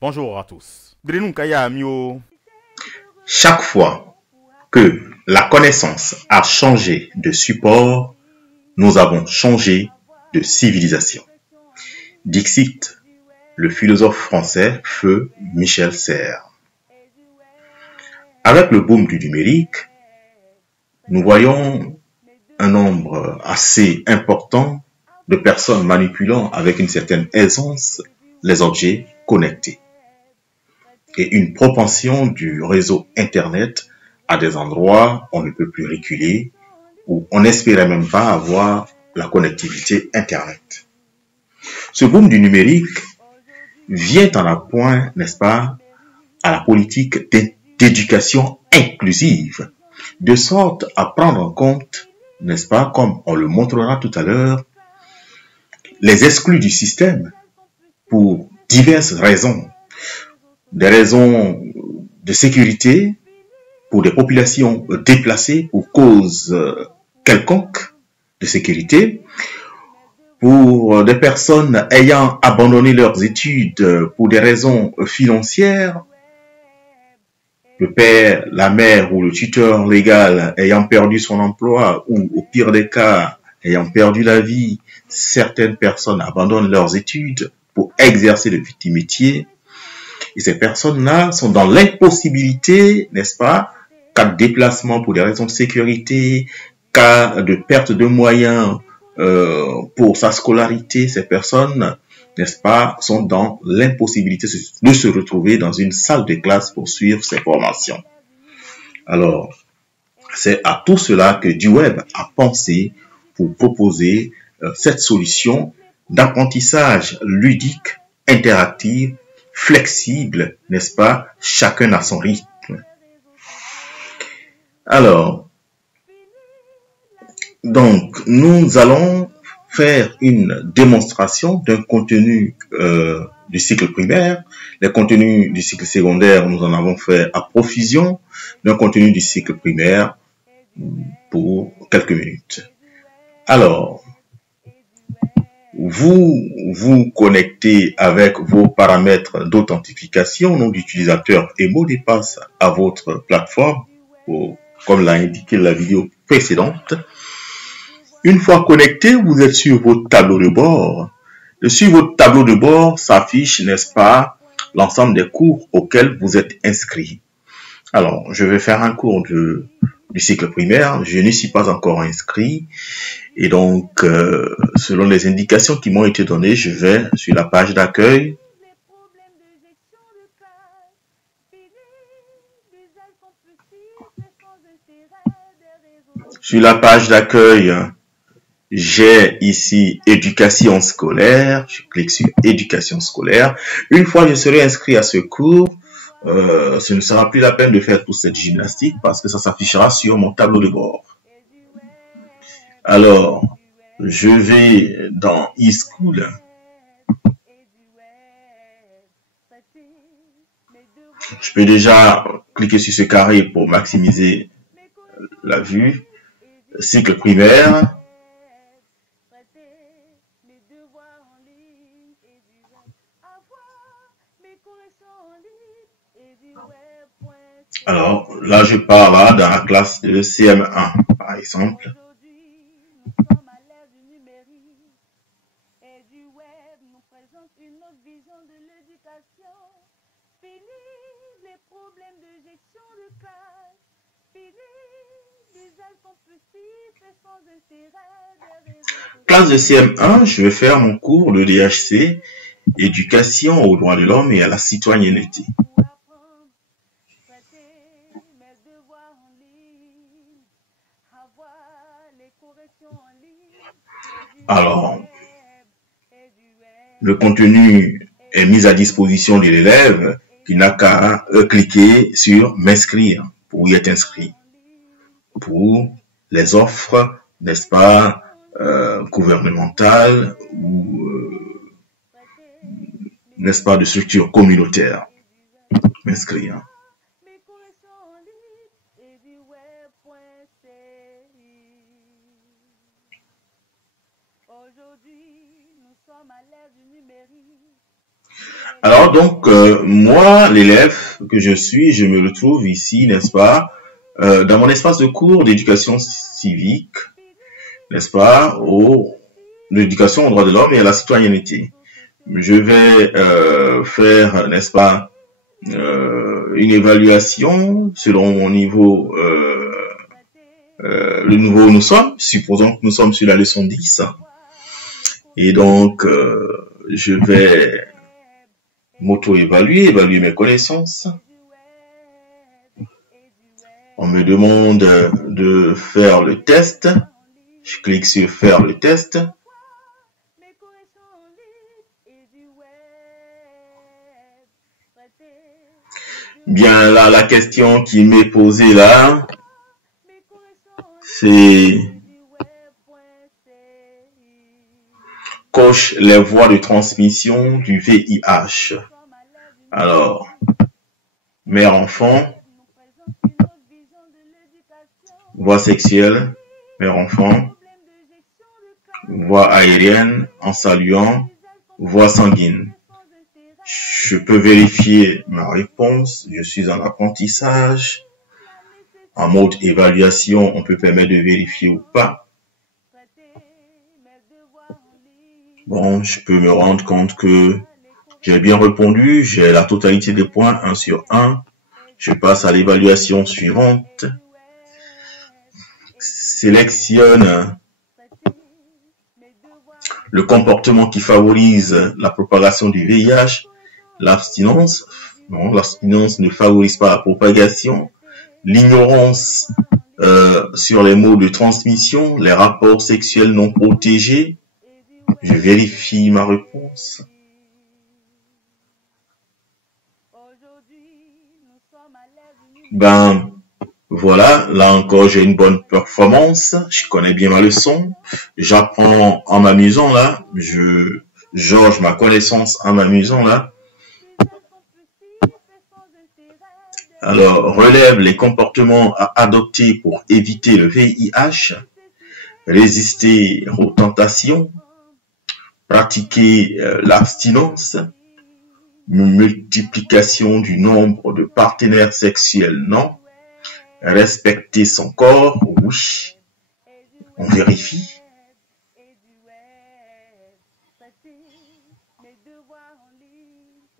Bonjour à tous. Grenou Kaya Mio. Chaque fois que la connaissance a changé de support, nous avons changé de civilisation. Dixit, le philosophe français feu Michel Serres. Avec le boom du numérique, nous voyons un nombre assez important de personnes manipulant avec une certaine aisance les objets connectés et une propension du réseau Internet à des endroits où on ne peut plus reculer, où on n'espérait même pas avoir la connectivité Internet. Ce boom du numérique vient en appoint, n'est-ce pas, à la politique d'éducation inclusive, de sorte à prendre en compte, n'est-ce pas, comme on le montrera tout à l'heure, les exclus du système pour diverses raisons. Des raisons de sécurité, pour des populations déplacées pour cause quelconque de sécurité, pour des personnes ayant abandonné leurs études pour des raisons financières, le père, la mère ou le tuteur légal ayant perdu son emploi ou au pire des cas ayant perdu la vie, certaines personnes abandonnent leurs études pour exercer le petit métier. Et ces personnes-là sont dans l'impossibilité, n'est-ce pas, cas de déplacement pour des raisons de sécurité, cas de perte de moyens pour sa scolarité, ces personnes, n'est-ce pas, sont dans l'impossibilité de se retrouver dans une salle de classe pour suivre ces formations. Alors, c'est à tout cela que DuWeb a pensé pour proposer cette solution d'apprentissage ludique, interactif, flexible, n'est-ce pas, chacun à son rythme. Alors, donc, nous allons faire une démonstration d'un contenu du cycle primaire. Les contenus du cycle secondaire, nous en avons fait à profusion, d'un contenu du cycle primaire pour quelques minutes. Alors, vous vous connectez avec vos paramètres d'authentification, nom d'utilisateur et mot de passe à votre plateforme, comme l'a indiqué la vidéo précédente. Une fois connecté, vous êtes sur votre tableau de bord. Et sur votre tableau de bord s'affiche, n'est-ce pas, l'ensemble des cours auxquels vous êtes inscrit. Alors, je vais faire un cours du cycle primaire. Je n'y suis pas encore inscrit. Et donc, selon les indications qui m'ont été données, je vais sur la page d'accueil. Sur la page d'accueil, j'ai ici éducation scolaire. Je clique sur éducation scolaire. Une fois que je serai inscrit à ce cours, ce ne sera plus la peine de faire toute cette gymnastique parce que ça s'affichera sur mon tableau de bord. Alors, je vais dans eSchool. Je peux déjà cliquer sur ce carré pour maximiser la vue. Cycle primaire. Alors, là, je pars là dans la classe de CM1, par exemple. Classe de CM1, je vais faire mon cours de DHC, éducation aux droits de l'homme et à la citoyenneté. Alors, le contenu est mis à disposition de l'élève qui n'a qu'à cliquer sur m'inscrire pour y être inscrit. Pour les offres, n'est-ce pas, gouvernementales ou, n'est-ce pas, de structures communautaires. M'inscrire. Alors donc, moi, l'élève que je suis, je me retrouve ici, n'est-ce pas, dans mon espace de cours d'éducation civique, n'est-ce pas, l'éducation aux droits de l'homme et à la citoyenneté. Je vais faire, n'est-ce pas, une évaluation selon mon niveau, le niveau où nous sommes, supposons que nous sommes sur la leçon 10. Et donc, je vais m'auto-évaluer, évaluer mes connaissances. On me demande de faire le test. Je clique sur faire le test. Bien là, la question qui m'est posée là, c'est coche les voies de transmission du VIH. Alors, mère-enfant, voie sexuelle, mère-enfant, voie aérienne en saluant, voie sanguine. Je peux vérifier ma réponse. Je suis en apprentissage. En mode évaluation, on peut permettre de vérifier ou pas. Bon, je peux me rendre compte que j'ai bien répondu. J'ai la totalité des points, 1 sur 1. Je passe à l'évaluation suivante. Sélectionne le comportement qui favorise la propagation du VIH. L'abstinence, non, l'abstinence ne favorise pas la propagation. L'ignorance sur les modes de transmission, les rapports sexuels non protégés. Je vérifie ma réponse. Ben, voilà, là encore j'ai une bonne performance. Je connais bien ma leçon. J'apprends en m'amusant là. Je jauge ma connaissance en m'amusant là. Alors, relève les comportements à adopter pour éviter le VIH, résister aux tentations, pratiquer l'abstinence, multiplication du nombre de partenaires sexuels, non, respecter son corps, oui, on vérifie.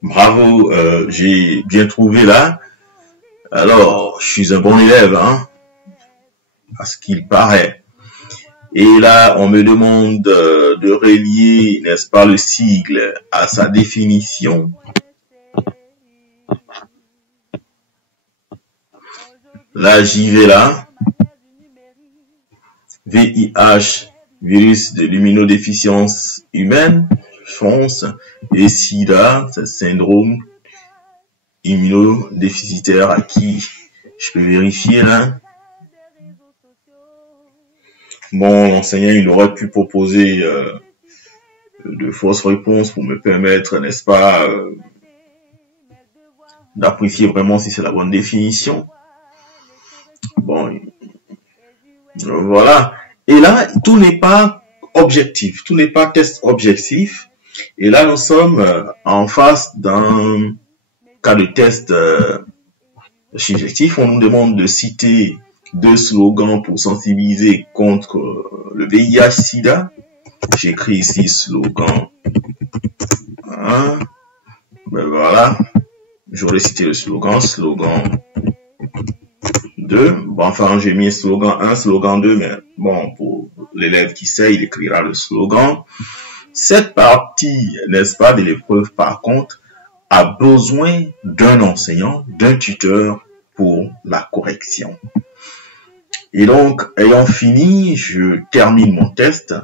Bravo, j'ai bien trouvé là. Alors, je suis un bon élève, hein, à ce qu'il paraît. Et là, on me demande de relier, n'est-ce pas, le sigle à sa définition. Là, j'y vais là. VIH, virus de l'immunodéficience humaine, fonce, et SIDA, c'est syndrome immunodéficitaire à qui je peux vérifier là. Bon, l'enseignant, il aurait pu proposer de fausses réponses pour me permettre, n'est-ce pas, d'apprécier vraiment si c'est la bonne définition. Bon, voilà. Et là, tout n'est pas objectif, tout n'est pas test objectif. Et là, nous sommes en face d'un cas de test subjectif. On nous demande de citer 2 slogans pour sensibiliser contre le VIH-Sida. J'écris ici slogan 1. Ben voilà. J'aurais cité le slogan 2. Bon, enfin, j'ai mis slogan 1, slogan 2, mais bon, pour l'élève qui sait, il écrira le slogan. Cette partie, n'est-ce pas, de l'épreuve, par contre, a besoin d'un enseignant, d'un tuteur pour la correction. Et donc, ayant fini, je termine mon test.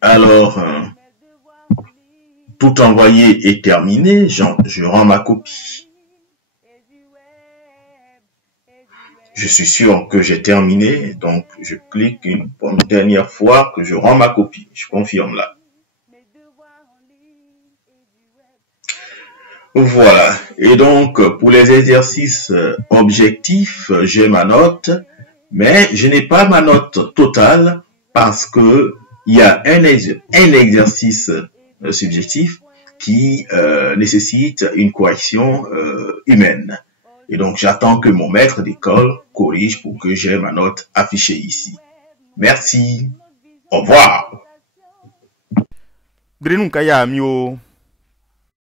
Alors, tout envoyé est terminé, je rends ma copie. Je suis sûr que j'ai terminé, donc je clique une dernière fois que je rends ma copie. Je confirme là. Voilà. Et donc, pour les exercices objectifs, j'ai ma note. Mais je n'ai pas ma note totale parce que il y a un exercice subjectif qui nécessite une correction humaine. Et donc, j'attends que mon maître d'école corrige pour que j'ai ma note affichée ici. Merci. Au revoir. Bire nunca ya mi o